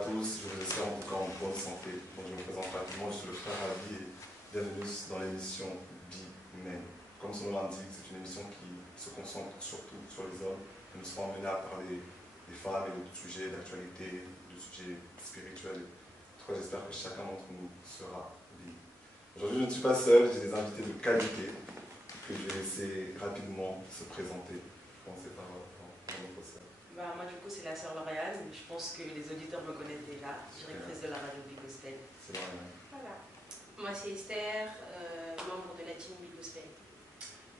à tous, je vous espère en tout cas en bonne santé. Donc je me présente rapidement, je suis le frère Ravi et bienvenue dans l'émission Be Men. Comme son nom l'indique, c'est une émission qui se concentre surtout sur les hommes. Nous serons amenés à parler des femmes et d'autres sujets d'actualité, de sujets spirituels. En tout cas, j'espère que chacun d'entre nous sera libre. Aujourd'hui, je ne suis pas seul, j'ai des invités de qualité que je vais laisser rapidement se présenter. Commencer par notre sœur. Moi, du coup, c'est la sœur Lauriane. Je pense que les auditeurs me connaissent déjà. Directrice de la radio Big Gospel. C'est Lauriane. Voilà. Moi, c'est Esther, membre de la team Big Gospel.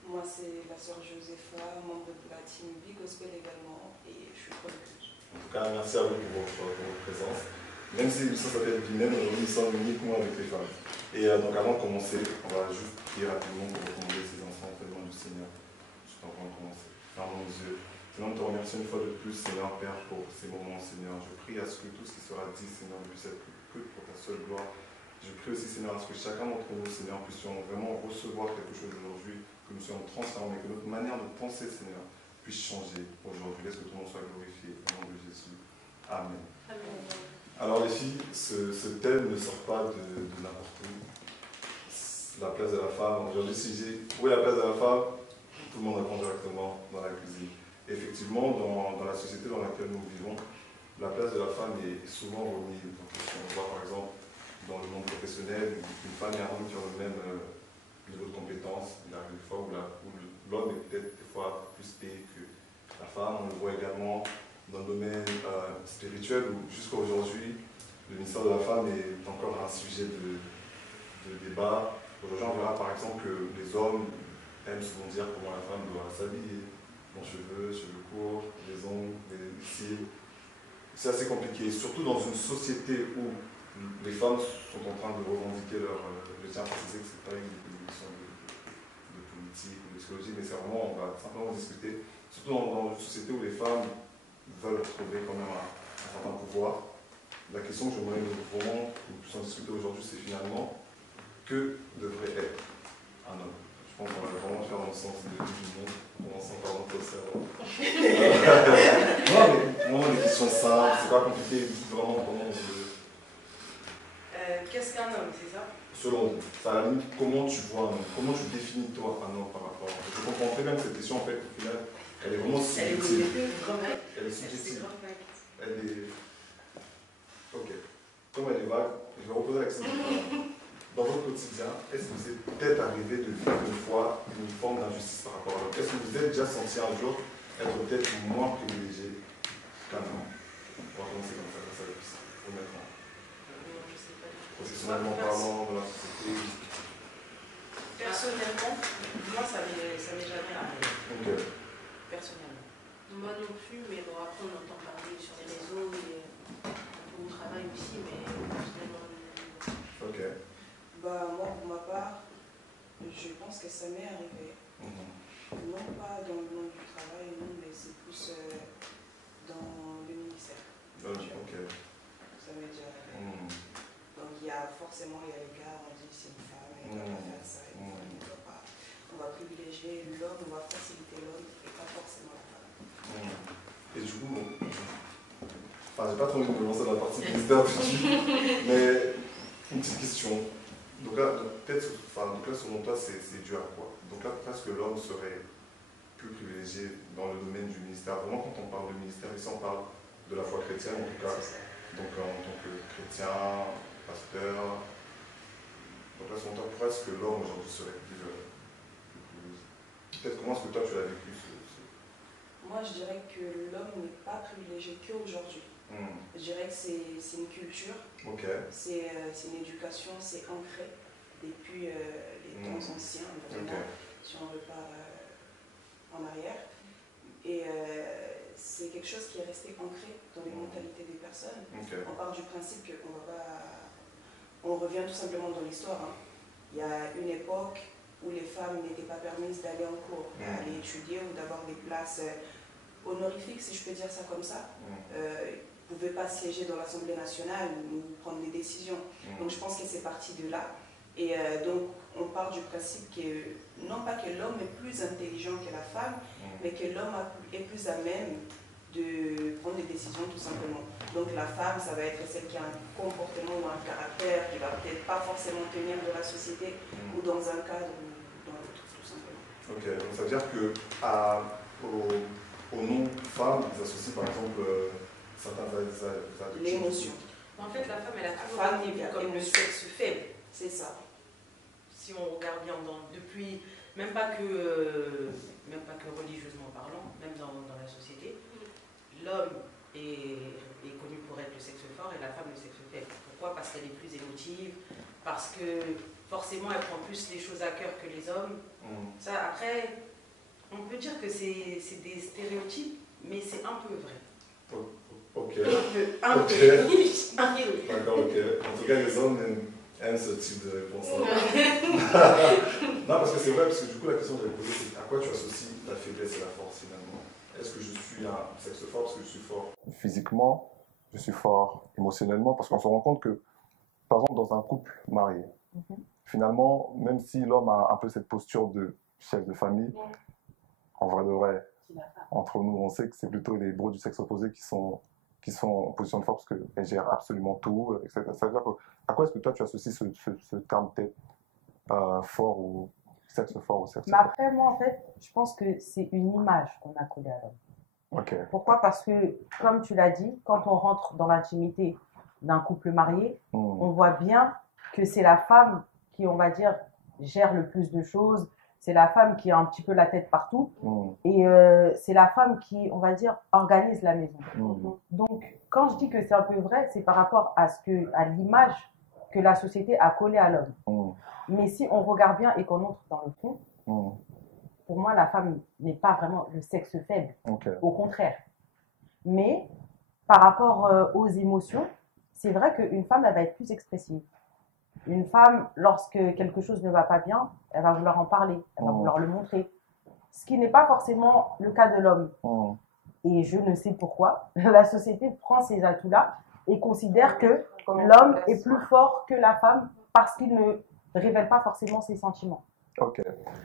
Moi, c'est la sœur Josepha, membre de la team Big Gospel également, et je suis productrice. En tout cas, merci à vous pour votre présence. Même si ça s'appelle Binem, aujourd'hui nous sommes uniquement avec les femmes. Et donc avant de commencer, on va juste prier rapidement pour recommander ces enfants au nom du Seigneur. Juste avant de commencer. Fermons nos yeux. Seigneur, nous te remercions une fois de plus, Seigneur Père, pour ces moments, Seigneur. Je prie à ce que tout ce qui sera dit, Seigneur, puisse être que pour ta seule gloire. Je prie aussi, Seigneur, à ce que chacun d'entre nous, Seigneur, puissions vraiment recevoir quelque chose aujourd'hui, que nous soyons transformés, que notre manière de penser, Seigneur, puisse changer aujourd'hui. Laisse que ton nom soit glorifié au nom de Jésus. Amen. Amen. Alors les filles, ce thème ne sort pas de n'importe où. La place de la femme. Aujourd'hui, si j'ai où est la place de la femme, tout le monde répond directement dans la cuisine. Effectivement, dans la société dans laquelle nous vivons, la place de la femme est souvent remise en question. On voit par exemple dans le monde professionnel, une femme et un homme qui ont le même niveau de compétence. Il arrive des fois où l'homme est peut-être des fois plus payé que la femme. On le voit également dans le domaine spirituel où jusqu'à aujourd'hui, le ministère de la femme est encore un sujet de débat. Aujourd'hui, on verra par exemple que les hommes aiment souvent dire comment la femme doit s'habiller. Bon cheveux courts, les ongles, les cils. C'est assez compliqué, surtout dans une société où les femmes sont en train de revendiquer leur... je tiens à préciser que ce n'est pas une émission de politique ou de psychologie, mais c'est vraiment, on va simplement discuter, surtout dans une société où les femmes veulent retrouver quand même un certain pouvoir. La question que j'aimerais vraiment que nous puissions discuter aujourd'hui, c'est finalement que devrait être un homme. Je pense qu'on va vraiment faire dans le sens de tout le monde, en commençant par notre cerveau. Non, mais vraiment des questions simples, c'est pas compliqué, dites vraiment comment on veut. Qu'est-ce qu'un homme, c'est ça? Selon vous, à la limite, comment tu vois un homme? Comment tu définis toi un homme par rapport à... Je comprends très bien que cette question, en fait, au final, elle est vraiment subjective. Elle est subjective. Elle est... Ok. Comme elle est vague, je vais reposer la question. Dans votre quotidien, est-ce que vous êtes peut-être arrivé de vivre une fois une forme d'injustice par rapport à l'homme? Est-ce que vous êtes déjà senti un jour être peut-être moins privilégié qu'un homme? On va commencer comme ça le plus honnêtement. Je sais pas. Professionnellement parlant, dans la société. Personnellement, moi, ça m'est jamais arrivé. Ok. Personnellement. Moi non plus, mais bon, après on entend parler sur les réseaux et au travail aussi, mais personnellement. Ok. Moi, pour ma part, je pense que ça m'est arrivé. Non pas dans le monde du travail, non, mais c'est plus dans le ministère. Ok. Ça m'est déjà arrivé. Donc il y a les gars, on dit c'est une femme, elle ne doit pas faire ça, une femme ne doit pas. On va privilégier l'homme, on va faciliter l'homme et pas forcément la femme. Et du coup, j'ai pas trop envie de me lancer dans la partie ministère tout de suite, mais une petite question. Donc là, selon toi, c'est dû à quoi? Donc là, presque l'homme serait plus privilégié dans le domaine du ministère. Vraiment, quand on parle de ministère, ici, on parle de la foi chrétienne, en tout cas. Donc en tant que chrétien, pasteur. Donc là, selon toi, presque l'homme aujourd'hui serait plus privilégié. Peut-être comment est-ce que toi, tu l'as vécu Moi, je dirais que l'homme n'est pas privilégié qu'aujourd'hui. Je dirais que c'est une culture, c'est une éducation, c'est ancré depuis les temps anciens, vraiment, si on repart en arrière. Et c'est quelque chose qui est resté ancré dans les mentalités des personnes. On part du principe qu'on va pas... On revient tout simplement dans l'histoire. Il y a une époque où les femmes n'étaient pas permises d'aller en cours, d'aller étudier ou d'avoir des places honorifiques, si je peux dire ça comme ça. Vous ne pouvez pas siéger dans l'Assemblée nationale ou prendre des décisions. Donc je pense que c'est parti de là. Et donc on part du principe que, non pas que l'homme est plus intelligent que la femme, mais que l'homme est plus à même de prendre des décisions tout simplement. Donc la femme, ça va être celle qui a un comportement ou un caractère qui va peut-être pas forcément tenir de la société ou dans un cadre ou dans l'autre, tout simplement. Ok, donc ça veut dire que au nom femme, ils associent par exemple certains adjectifs. L'émotion. En fait, la femme, elle a toujours été vue comme le sexe faible. C'est ça. Si on regarde bien depuis, même pas que religieusement parlant, même dans la société, l'homme est connu pour être le sexe fort et la femme le sexe faible. Pourquoi? Parce qu'elle est plus émotive, parce que forcément elle prend plus les choses à cœur que les hommes. Ça, après, on peut dire que c'est des stéréotypes, mais c'est un peu vrai. Ok. Un peu. D'accord, ok. En tout cas, les hommes aiment ce type de réponse. Non, parce que c'est vrai, parce que du coup, la question que j'avais posée, c'est à quoi tu associes la faiblesse et la force finalement? Est-ce que je suis un sexe fort parce que je suis fort physiquement, je suis fort émotionnellement? Parce qu'on se rend compte que, par exemple, dans un couple marié, finalement, même si l'homme a un peu cette posture de chef de famille, en vrai de vrai, entre nous, on sait que c'est plutôt les bros du sexe opposé qui sont en position de force parce qu'elles gèrent absolument tout, etc. Ça veut dire à quoi est-ce que toi tu associes ce terme peut-être fort ou sexe fort ou sexe fort? Après, moi, en fait, je pense que c'est une image qu'on a collée à l'homme. Okay. Pourquoi? Parce que, comme tu l'as dit, quand on rentre dans l'intimité d'un couple marié, on voit bien que c'est la femme qui, on va dire, gère le plus de choses. C'est la femme qui a un petit peu la tête partout. Et c'est la femme qui, on va dire, organise la maison. Donc, quand je dis que c'est un peu vrai, c'est par rapport à l'image que la société a collée à l'homme. Mais si on regarde bien et qu'on entre dans le fond, pour moi, la femme n'est pas vraiment le sexe faible. Au contraire. Mais par rapport aux émotions, c'est vrai qu'une femme, elle va être plus expressive. Une femme, lorsque quelque chose ne va pas bien, elle va vouloir en parler, elle va vouloir le montrer. Ce qui n'est pas forcément le cas de l'homme. Et je ne sais pourquoi, la société prend ces atouts-là et considère que l'homme est plus fort que la femme parce qu'il ne révèle pas forcément ses sentiments. Ok.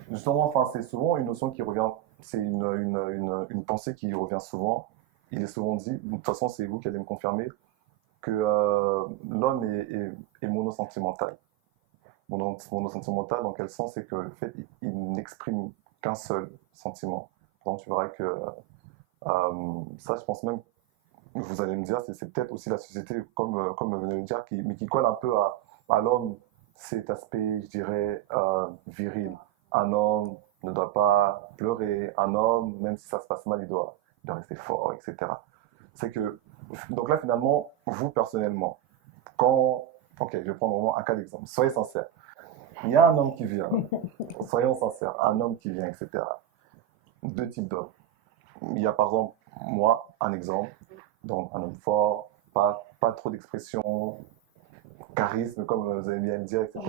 Justement, enfin, c'est souvent une notion qui revient, c'est une pensée qui revient souvent. Il est souvent dit, de toute façon, c'est vous qui allez me confirmer, que l'homme est monosentimental. Monosentimental, dans quel sens? C'est qu'en fait, il n'exprime qu'un seul sentiment. Donc, tu verras que ça, je pense même, vous allez me dire, c'est peut-être aussi la société, comme vous venez de le dire, mais qui colle un peu à l'homme, cet aspect, je dirais, viril. Un homme ne doit pas pleurer. Un homme, même si ça se passe mal, il doit rester fort, etc. C'est que, donc là, finalement, vous, personnellement, ok, je vais prendre vraiment un cas d'exemple. Soyez sincères. Il y a un homme qui vient, soyons sincères, un homme qui vient, etc. Deux types d'hommes. Il y a par exemple, moi, un exemple, donc un homme fort, pas trop d'expression, charisme, comme vous allez bien me dire, etc.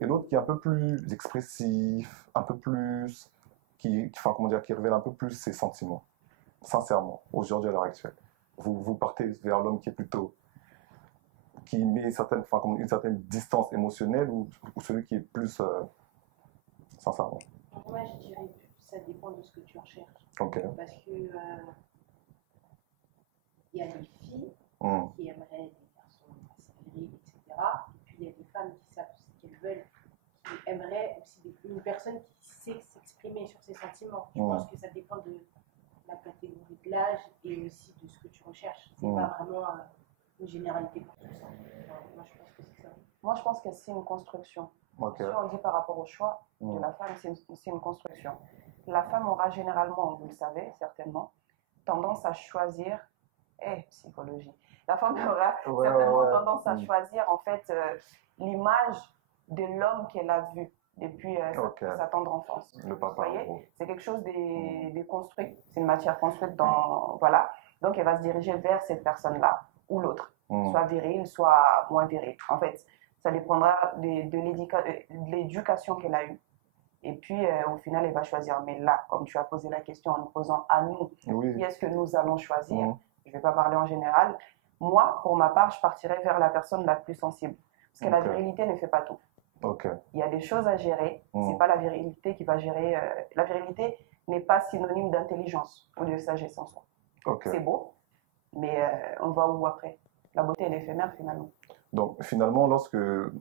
Et l'autre qui est un peu plus expressif, un peu plus, qui révèle un peu plus ses sentiments, sincèrement, aujourd'hui à l'heure actuelle. Vous partez vers l'homme qui est plutôt, qui met une certaine distance émotionnelle ou celui qui est plus sincèrement? Moi, je dirais que ça dépend de ce que tu recherches. Okay. Parce que y a des filles qui aimeraient des garçons assez virils, etc. Et puis il y a des femmes qui savent ce qu'elles veulent, qui aimeraient aussi une personne qui sait s'exprimer sur ses sentiments. Je pense que ça dépend de la catégorie de l'âge et aussi de ce que tu recherches. C'est pas vraiment une généralité pour tout ça. Moi, je pense que c'est ça. Moi, je pense que c'est une construction. Okay. Si on dit par rapport au choix de la femme, c'est une construction. La femme aura généralement, vous le savez certainement, tendance à choisir, psychologie, la femme aura certainement tendance à choisir en fait l'image de l'homme qu'elle a vu depuis sa tendre enfance. Le papa. Vous voyez, c'est quelque chose de construit, c'est une matière construite voilà. Donc elle va se diriger vers cette personne-là ou l'autre, soit viril, soit moins viril. En fait, ça dépendra de l'éducation qu'elle a eue. Et puis, au final, elle va choisir. Mais là, comme tu as posé la question en nous posant à nous, qui est-ce que nous allons choisir? Je ne vais pas parler en général. Moi, pour ma part, je partirais vers la personne la plus sensible. Parce que la virilité ne fait pas tout. Il y a des choses à gérer. Ce n'est pas la virilité qui va gérer. La virilité n'est pas synonyme d'intelligence ou de sagesse en soi. c'est beau, mais on va où après? La beauté, elle est éphémère finalement. Donc finalement, parce que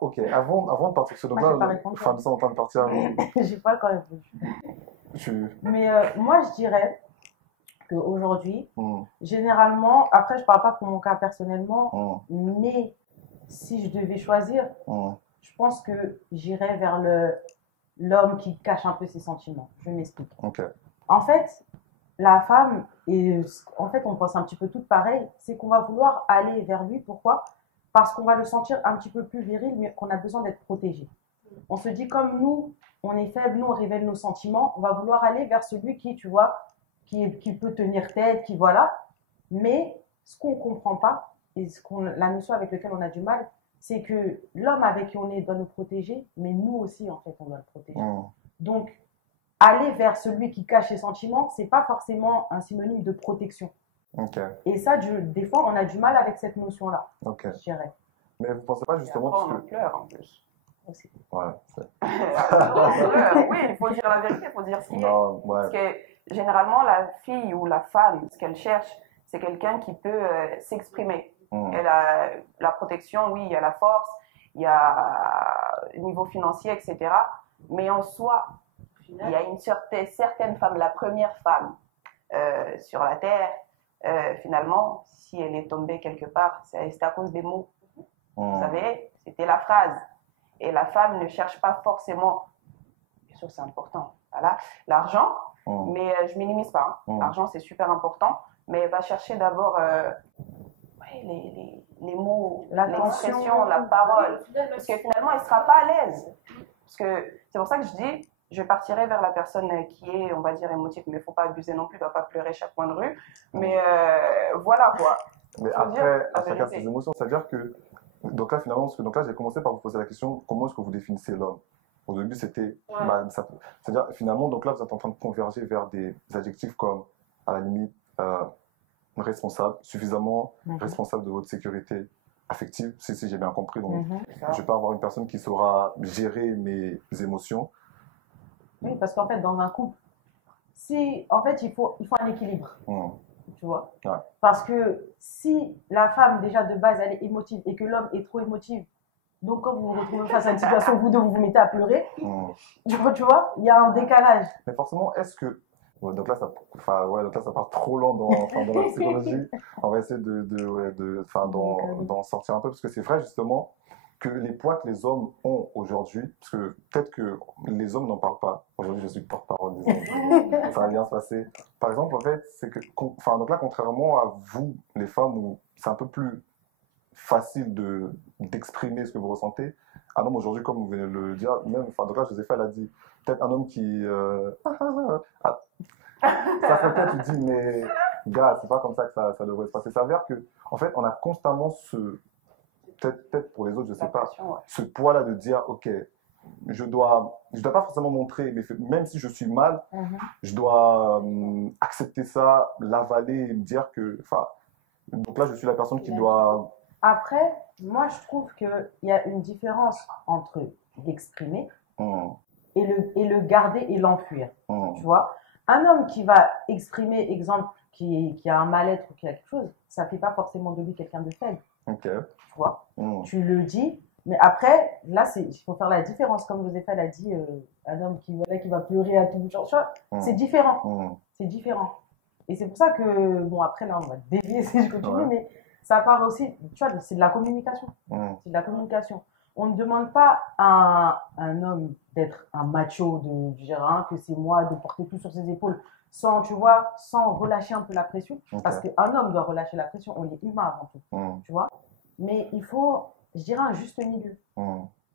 ok, avant de partir sur ce donc-là, enfin, ça en train de partir. J'ai pas encore répondu. Mais moi, je dirais qu'aujourd'hui, généralement, après, je parle pas pour mon cas personnellement, mais si je devais choisir, je pense que j'irais vers l'homme qui cache un peu ses sentiments. Je m'explique. Okay. En fait, la femme, et en fait, on pense un petit peu toutes pareil, c'est qu'on va vouloir aller vers lui. Pourquoi? Parce qu'on va le sentir un petit peu plus viril, mais qu'on a besoin d'être protégé. On se dit, comme nous, on est faible, nous, on révèle nos sentiments, on va vouloir aller vers celui qui, tu vois, qui peut tenir tête, qui voilà. Mais ce qu'on ne comprend pas, et la notion avec laquelle on a du mal, c'est que l'homme avec qui on est doit nous protéger, mais nous aussi, en fait, on doit le protéger. Donc, aller vers celui qui cache ses sentiments, c'est pas forcément un synonyme de protection. Okay. Et ça, des fois, on a du mal avec cette notion-là, je dirais. Mais vous pensez pas justement parce que... on pleure en plus. Aussi. Ouais, oui, il faut dire la vérité, il faut dire ce qu'il est. Parce que généralement, la fille ou la femme, ce qu'elle cherche, c'est quelqu'un qui peut s'exprimer. Elle a la protection, oui, il y a la force, il y a le niveau financier, etc. Mais en soi, il y a une certaine femme, la première femme sur la terre, finalement, si elle est tombée quelque part, c'est à cause des mots. Vous savez, c'était la phrase. Et la femme ne cherche pas forcément, bien sûr c'est important, voilà, l'argent, mais je minimise pas. L'argent c'est super important, mais elle va chercher d'abord les mots, l'expression, la parole. Parce que finalement, elle ne sera pas à l'aise. Parce que c'est pour ça que je dis, je partirai vers la personne qui est, on va dire, émotive, mais il ne faut pas abuser non plus, il ne va pas pleurer chaque coin de rue. Mais voilà quoi. Mais après, à chacun ses émotions, c'est-à-dire que, donc là finalement, j'ai commencé par vous poser la question, comment est-ce que vous définissez l'homme? Au début, c'était, c'est-à-dire finalement, donc là, vous êtes en train de converger vers des adjectifs comme, à la limite, responsable, suffisamment responsable de votre sécurité affective, si j'ai bien compris. Donc, je ne vais pas avoir une personne qui saura gérer mes émotions. Oui, parce qu'en fait, dans un couple, en fait, il faut un équilibre. Tu vois? Parce que si la femme, déjà de base, elle est émotive et que l'homme est trop émotif, donc quand vous vous retrouvez face à une situation, vous deux, vous vous mettez à pleurer, tu vois, il y a un décalage. Mais forcément, est-ce que... donc là, ça part trop lent dans la psychologie. On va essayer d'en sortir un peu, parce que c'est vrai, justement, que les poids que les hommes ont aujourd'hui, parce que peut-être que les hommes n'en parlent pas. Aujourd'hui, je suis porte-parole des hommes. Ça va bien se passer. Par exemple, en fait, c'est que... donc là, contrairement à vous, les femmes, où c'est un peu plus facile d'exprimer ce que vous ressentez, un homme aujourd'hui, comme vous venez de le dire, même, donc là, Josépha l'a dit, peut-être un homme qui... ça fait peut-être, tu dis, mais gars, c'est pas comme ça que ça devrait se passer. Ça veut dire que, en fait, on a constamment peut-être pour les autres, je sais pas, ce poids-là de dire, ok, je dois pas forcément montrer, mais même si je suis mal, je dois accepter ça, l'avaler et me dire que, donc là, je suis la personne qui doit... Après, moi, je trouve qu'il y a une différence entre l'exprimer et le garder et l'enfuir, tu vois. Un homme qui va exprimer, exemple, qui a un mal-être ou qui a quelque chose, ça ne fait pas forcément de lui quelqu'un de faible. Tu vois, tu le dis, mais après, là, il faut faire la différence. Comme Josépha l'a dit, un homme qui va pleurer à tout bout de champ, c'est différent. C'est différent. Et c'est pour ça que, bon, après, là, on va dévier si je continue, mais ça part aussi, tu vois, c'est de la communication. C'est de la communication. On ne demande pas à un homme d'être un macho, du genre, que c'est moi, de porter tout sur ses épaules, sans relâcher un peu la pression. Parce qu'un homme doit relâcher la pression, on est humain avant tout, tu vois. Mais il faut, je dirais, un juste milieu,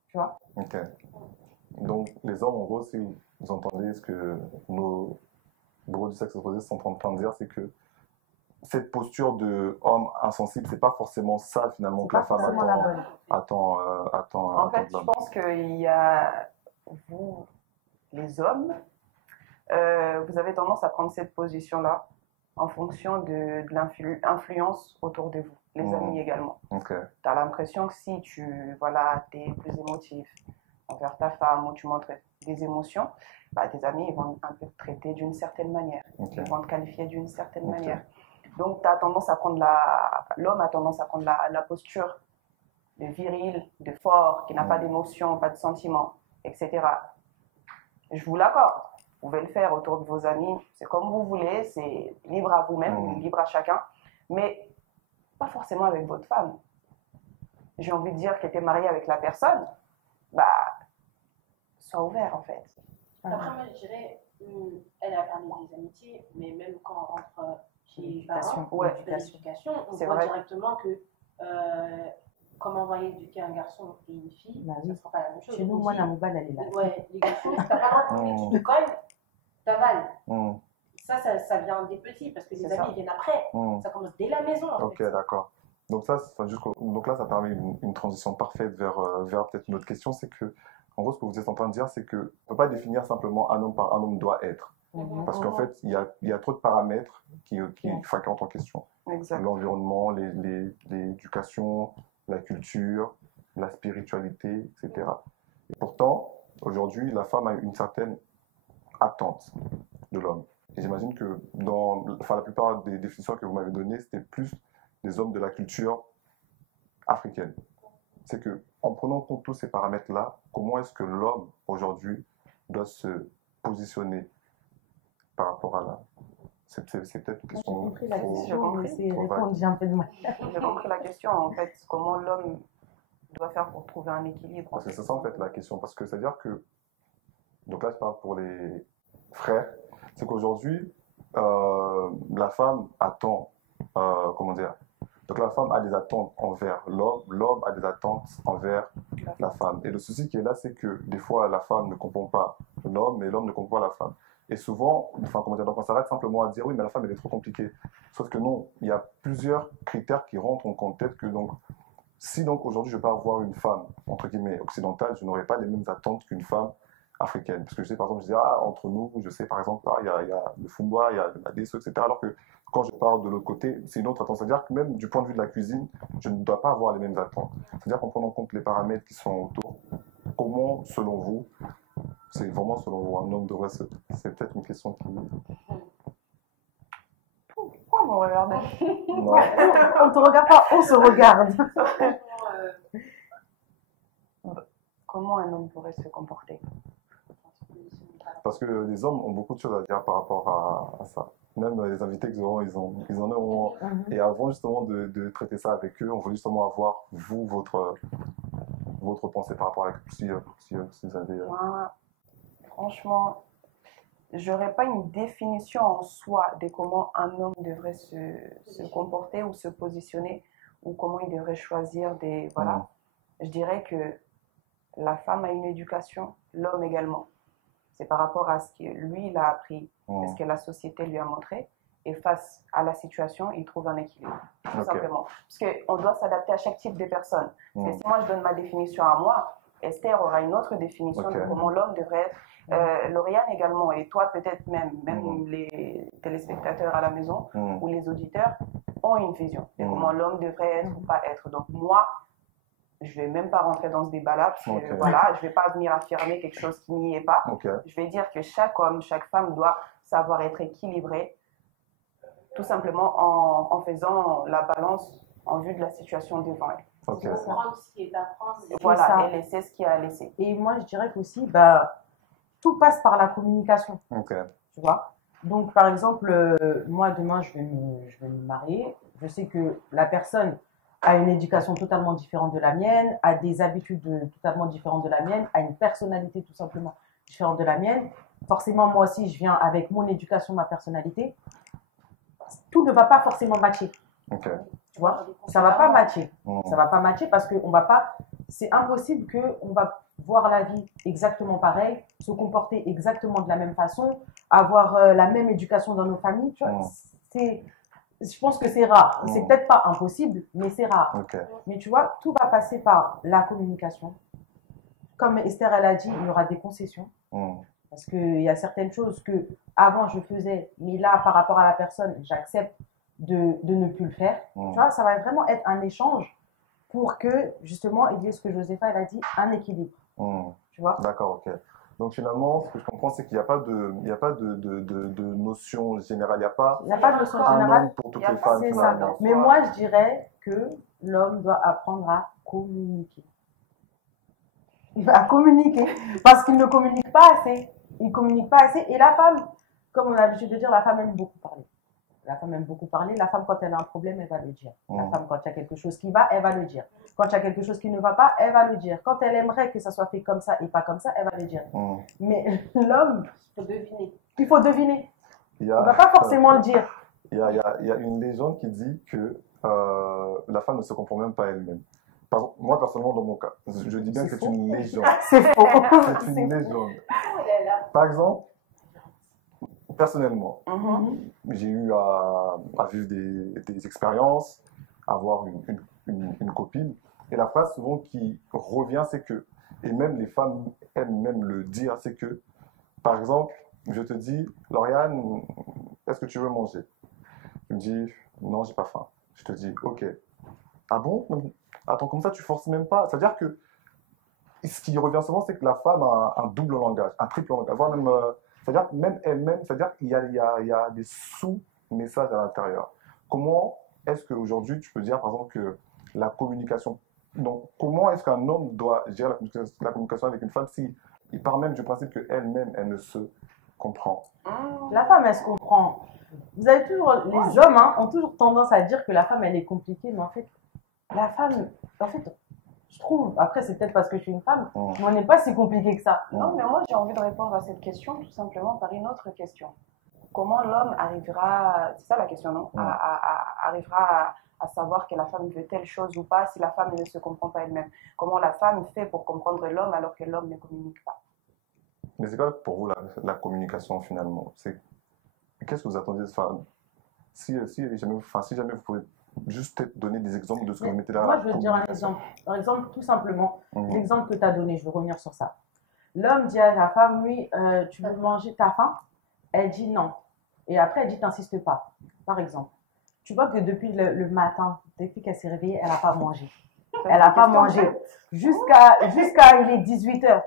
tu vois. Ok. Donc, les hommes, en gros, si vous entendez ce que nos bourreaux du sexe opposé sont en train de dire, c'est que cette posture de homme insensible, c'est pas forcément ça finalement que la femme attend. En fait, je pense qu'il y a vous, les hommes, vous avez tendance à prendre cette position-là en fonction de l'influence autour de vous, les amis également. Tu as l'impression que si tu es plus émotif, envers ta femme, où tu montres des émotions, bah, tes amis ils vont un peu te traiter d'une certaine manière. Ils vont te qualifier d'une certaine manière. Donc, l'homme a tendance à prendre la posture de viril, de fort, qui n'a pas d'émotions, pas de sentiments, etc. Je vous l'accorde. Vous pouvez le faire autour de vos amis. C'est comme vous voulez. C'est libre à vous-même, libre à chacun. Mais pas forcément avec votre femme. J'ai envie de dire que tu es marié avec la personne. Bah, sois ouvert, en fait. Après, moi, je dirais, elle a parlé des amitiés, mais même quand on rentre chez les parents, l'éducation, on voit directement que comment on va éduquer un garçon et une fille, ça ne sera pas la même chose. Chez nous, moi, la mobile, elle est là. Ouais, les garçons, tu n'as pas le droit de tu te cognes, t'avales. Ça vient des petits, parce que les amis viennent après. Ça commence dès la maison. Ok, d'accord. Donc, donc là, ça permet une transition parfaite vers peut-être une autre question. C'est que, en gros, ce que vous êtes en train de dire, c'est qu'on ne peut pas définir simplement un homme par un homme doit être. Parce qu'en fait, il y a trop de paramètres qui entrent en question. L'environnement, l'éducation, la culture, la spiritualité, etc. Et pourtant, aujourd'hui, la femme a une certaine attente de l'homme. Et j'imagine que la plupart des définitions que vous m'avez données, c'était plus des hommes de la culture africaine. C'est que, en prenant en compte tous ces paramètres-là, comment est-ce que l'homme, aujourd'hui, doit se positionner par rapport à la... C'est peut-être une question... J'ai compris la question, mais c'est répondre, j'ai un peu de mal. J'ai compris la question, en fait, comment l'homme doit faire pour trouver un équilibre. Parce que c'est ça, en fait, la question. Parce que c'est-à-dire que... Donc là, je parle pour les frères. C'est qu'aujourd'hui, la femme attend... comment dire? Donc la femme a des attentes envers l'homme, l'homme a des attentes envers la femme. Et le souci qui est là, c'est que des fois, la femme ne comprend pas l'homme et l'homme ne comprend pas la femme. Et souvent, donc on s'arrête simplement à dire oui, mais la femme, elle est trop compliquée. Sauf que non, il y a plusieurs critères qui rentrent en compte. Peut-être que donc, si donc aujourd'hui je peux avoir une femme, entre guillemets, occidentale, je n'aurai pas les mêmes attentes qu'une femme africaine. Parce que je sais, par exemple, je dis, entre nous, je sais, par exemple, il y a le Fumba, il y a le Madeso, etc. Alors que quand je parle de l'autre côté, c'est une autre attente. C'est-à-dire que même du point de vue de la cuisine, je ne dois pas avoir les mêmes attentes. C'est-à-dire qu'en prenant en compte les paramètres qui sont autour, comment, selon vous, c'est vraiment selon vous, un homme devrait se... C'est peut-être une question qui... Pourquoi vous me regardez? On ne te regarde pas, on se regarde. Comment un homme pourrait se comporter? Parce que les hommes ont beaucoup de choses à dire par rapport à ça. Même les invités qu'ils auront, ils en ont. Et avant justement de traiter ça avec eux, on veut justement avoir, vous, votre pensée par rapport à la culture, si vous avez... Moi, franchement, j'aurais pas une définition en soi de comment un homme devrait se comporter ou se positionner, ou comment il devrait choisir des... Voilà. Je dirais que la femme a une éducation, l'homme également. C'est par rapport à ce que lui, il a appris, à ce que la société lui a montré. Et face à la situation, il trouve un équilibre, tout simplement. Parce qu'on doit s'adapter à chaque type de personne. Parce que si moi, je donne ma définition à moi, Esther aura une autre définition de comment l'homme devrait être. Lauriane également, et toi peut-être même les téléspectateurs à la maison ou les auditeurs ont une vision de comment l'homme devrait être ou pas être. Donc moi, je ne vais même pas rentrer dans ce débat-là, parce que voilà, je ne vais pas venir affirmer quelque chose qui n'y est pas. Je vais dire que chaque homme, chaque femme doit savoir être équilibré, tout simplement en faisant la balance en vue de la situation devant elle. Prendre ce qui est à prendre. Voilà, et laisser ce qu'il y a à laisser. Et moi, je dirais qu'aussi, tout passe par la communication. Tu vois? Donc, par exemple, moi, demain, je vais me marier. Je sais que la personne a une éducation totalement différente de la mienne, a des habitudes totalement différentes de la mienne, a une personnalité tout simplement différente de la mienne. Forcément, moi aussi, je viens avec mon éducation, ma personnalité. Tout ne va pas forcément matcher. Tu vois, ça va pas matcher. Ça va pas matcher parce que on va pas. C'est impossible que on va voir la vie exactement pareil, se comporter exactement de la même façon, avoir la même éducation dans nos familles. Tu vois, je pense que c'est rare. C'est peut-être pas impossible, mais c'est rare. Mais tu vois, tout va passer par la communication. Comme Esther, elle a dit, il y aura des concessions. Parce qu'il y a certaines choses que avant je faisais, mais là, par rapport à la personne, j'accepte de ne plus le faire. Tu vois, ça va vraiment être un échange pour que, justement, il y ait ce que Josépha, elle a dit, un équilibre. Tu Tu vois? D'accord, ok. Donc finalement, ce que je comprends, c'est qu'il n'y a pas de notion générale. Il n'y a pas de notion un générale homme pour toutes les femmes. C'est ça. Mais moi, je dirais que l'homme doit apprendre à communiquer. À communiquer. Parce qu'il ne communique pas assez. Il ne communique pas assez. Et la femme, comme on a l'habitude de dire, la femme aime beaucoup parler. La femme aime beaucoup parler. La femme, quand elle a un problème, elle va le dire. La femme, quand il y a quelque chose qui va, elle va le dire. Quand il y a quelque chose qui ne va pas, elle va le dire. Quand elle aimerait que ça soit fait comme ça et pas comme ça, elle va le dire. Mais l'homme, il faut deviner. Il ne va pas forcément le dire. Il y a une légende qui dit que la femme ne se comprend même pas elle-même. Moi, personnellement, dans mon cas, je dis bien que c'est une légende. C'est faux. C'est une légende. Par exemple, personnellement, j'ai eu à vivre des expériences, avoir une copine. Et la phrase souvent qui revient, c'est que, et même les femmes aiment même le dire, c'est que, par exemple, je te dis, Lauriane, est-ce que tu veux manger? Tu me dis, non, j'ai pas faim. Je te dis, ok. Ah bon? Attends, comme ça, tu forces même pas. C'est-à-dire que, ce qui revient souvent, c'est que la femme a un double langage, un triple langage, voire même, c'est-à-dire même elle-même, c'est-à-dire qu'il y a des sous-messages à l'intérieur. Comment est-ce qu'aujourd'hui, tu peux dire, par exemple, que la communication, donc comment est-ce qu'un homme doit gérer la communication avec une femme si il part même du principe qu'elle-même, elle ne se comprend? La femme, elle se comprend. Vous avez toujours, les hommes ont toujours tendance à dire que la femme, elle est compliquée, mais en fait, la femme, je trouve, après c'est peut-être parce que je suis une femme, mais on n'est pas si compliqué que ça. Non, mais moi j'ai envie de répondre à cette question tout simplement par une autre question. Comment l'homme arrivera, c'est ça la question, non? Arrivera à savoir que la femme veut telle chose ou pas si la femme ne se comprend pas elle-même? Comment la femme fait pour comprendre l'homme alors que l'homme ne communique pas? Mais c'est quoi pour vous la communication finalement? Qu'est-ce que vous attendez? Enfin, si jamais vous pouvez juste peut-être donner des exemples de ce que vous mettez là. Moi, je veux dire un exemple. Par exemple, tout simplement, l'exemple que tu as donné, je veux revenir sur ça. L'homme dit à la femme, oui, tu veux manger, t'as faim? Elle dit non. Et après, elle dit, t'insistes pas. Par exemple, tu vois que depuis le matin, depuis qu'elle s'est réveillée, elle n'a pas mangé. Elle n'a pas mangé. Jusqu'à il est 18h.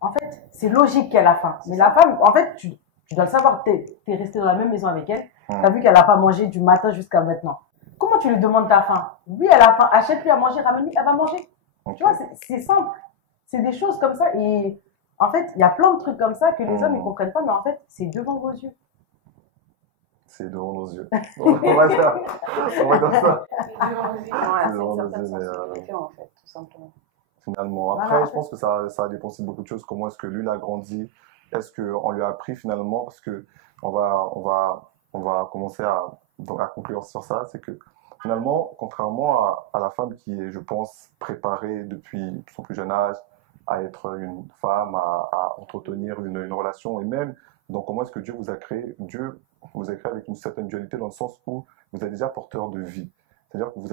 En fait, c'est logique qu'elle a faim. Mais la femme, en fait, tu dois le savoir, tu es resté dans la même maison avec elle. Tu as vu qu'elle n'a pas mangé du matin jusqu'à maintenant. Comment tu lui demandes ta faim? Oui, elle a faim. Achète-lui à manger, ramène-lui, elle va manger. Tu vois, c'est simple. C'est des choses comme ça. Et en fait, il y a plein de trucs comme ça que les hommes ne comprennent pas, mais en fait, c'est devant vos yeux. C'est devant nos yeux. On va dire ça. C'est devant nos yeux, en fait, tout simplement. Finalement. Après, je pense que ça dépend de beaucoup de choses. Comment est-ce que lui l'a grandi? Est-ce qu'on lui a appris finalement? Parce que on va commencer à conclure sur ça. C'est que finalement, contrairement à la femme qui est, je pense, préparée depuis son plus jeune âge à être une femme, à entretenir une relation, et même donc comment est-ce que Dieu vous a créé? Dieu vous a créé avec une certaine dualité dans le sens où vous êtes déjà porteur de vie. C'est-à-dire que vous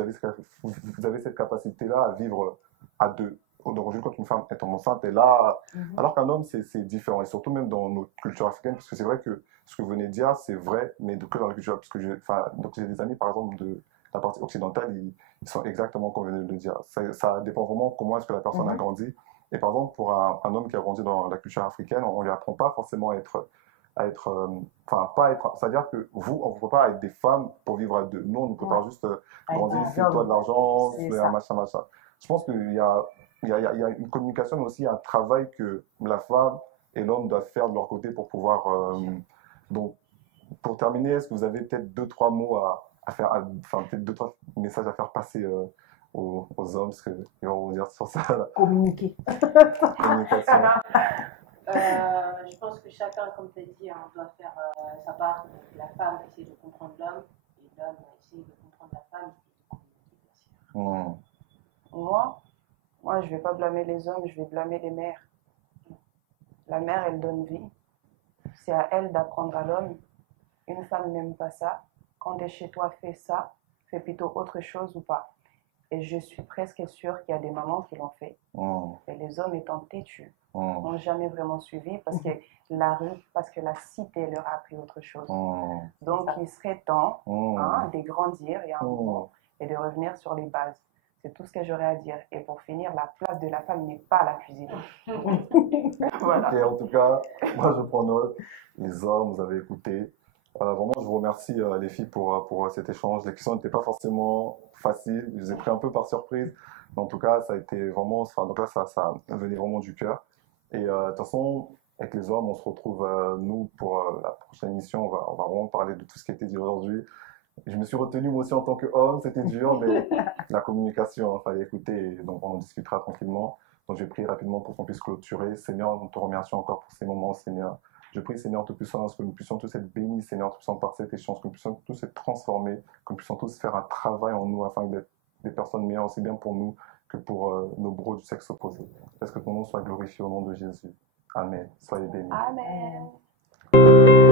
avez cette capacité-là à vivre à deux. Donc, quand une femme est enceinte, elle a... Alors qu'un homme, c'est différent. Et surtout même dans notre culture africaine, parce que c'est vrai que ce que vous venez de dire, c'est vrai, mais que dans la culture... Parce que j'ai des amis, par exemple, de la partie occidentale, ils sont exactement comme vous venez de le dire. Ça dépend vraiment comment est-ce que la personne a grandi. Et par exemple, pour un homme qui a grandi dans la culture africaine, on ne lui apprend pas forcément à être c'est-à-dire que on ne peut pas être des femmes pour vivre à deux. Nous, on ne peut pas juste grandir, fais-toi de l'argent, machin. Je pense qu'il y a une communication, mais aussi un travail que la femme et l'homme doivent faire de leur côté pour pouvoir... donc, pour terminer, est-ce que vous avez peut-être 2-3 mots à faire, peut-être 2-3 messages à faire passer aux hommes, parce qu'ils vont vous dire sur ça. Là. Communiquer. Communication. Je pense que chacun, comme tu as dit, doit faire sa part. La femme essaie de comprendre l'homme et l'homme essaie de comprendre la femme et de communiquer, bien sûr. Moi, je ne vais pas blâmer les hommes, je vais blâmer les mères. La mère, elle donne vie. C'est à elle d'apprendre à l'homme. Une femme n'aime pas ça. Quand tu es chez toi, fais ça. Fais plutôt autre chose ou pas. Et je suis presque sûre qu'il y a des mamans qui l'ont fait. Et les hommes étant têtus, n'ont jamais vraiment suivi parce que la rue, parce que la cité leur a appris autre chose. Donc, il serait temps de grandir et de revenir sur les bases. C'est tout ce que j'aurais à dire. Et pour finir, la place de la femme n'est pas à la cuisine. Voilà. Et en tout cas, moi je prends note. Les hommes, vous avez écouté. Vraiment, je vous remercie les filles pour cet échange. Les questions n'étaient pas forcément faciles. Je les ai pris un peu par surprise. Mais en tout cas, ça a été vraiment... Enfin, donc là, ça venait vraiment du cœur. Et de toute façon, avec les hommes, on se retrouve, nous, pour la prochaine émission. On va vraiment parler de tout ce qui a été dit aujourd'hui. Je me suis retenu moi aussi en tant qu'homme, c'était dur, mais la communication, il fallait écouter, et donc on en discutera tranquillement. Donc je prie rapidement pour qu'on puisse clôturer. Seigneur, nous te remercions encore pour ces moments, Seigneur. Je prie, Seigneur Tout-Puissant, que nous puissions tous être bénis, Seigneur Tout-Puissant, par cette échange, que nous puissions tous être transformés, que nous puissions tous faire un travail en nous afin d'être des personnes meilleures, aussi bien pour nous que pour nos bros du sexe opposé. Est-ce que ton nom soit glorifié au nom de Jésus. Amen. Soyez bénis. Amen.